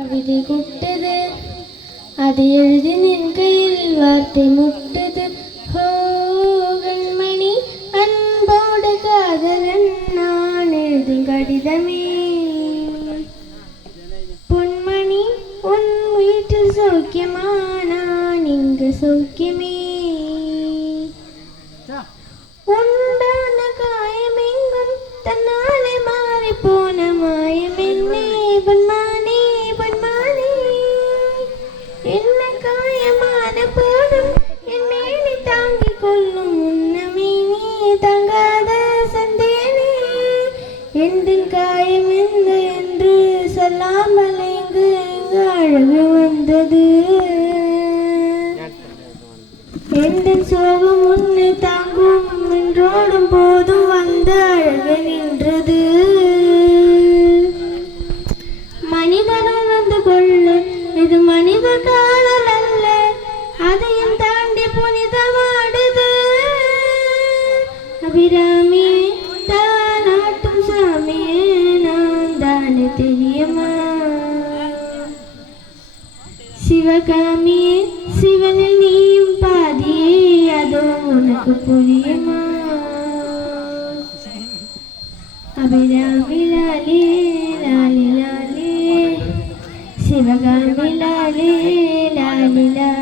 கவிதை குட்டது அது எழுதி நின் கையில் வார்த்தை முட்டது. ஹோ கண்மணி அன்போடு காதலன் நான் எழுதும் கடிதமே. பொன்மணி உன் வீட்டில் சௌக்கியமா நான் இங்கு சௌக்கியமே. உண்டான காயமெங்கும் தன்னாலே மாறி போன மாயமென்னே பொன்மானே பொன்மானே. என்ன காயமான போதும் என் மேலே தாங்கிக் கொள்ளும் உன்னமே நீ தங்காத சந்தேனே. எந்த காயம் எந்த என்று சொல்லாமல் எங்கு எங்கு அழகு வந்தது. எந்த சோகம் உன்னை தாங்கும் என்றோடும் போதும் வந்த அழகு நின்றது. மனிதனும் வந்து கொள்ள இது மனித காதல் அல்ல, அதையும் தாண்டி புனிதமாடுது. அபிராமியே தானாட்டும் சாமியே நான் தானே தெரியுமா. சிவகாமியே சிவனில் நீயும் பாதியே அதுவும் உனக்கு புரியுமா. அபிராமி லாலே லாலே லாலே சிவகாமி லாலே லாலே லாலே.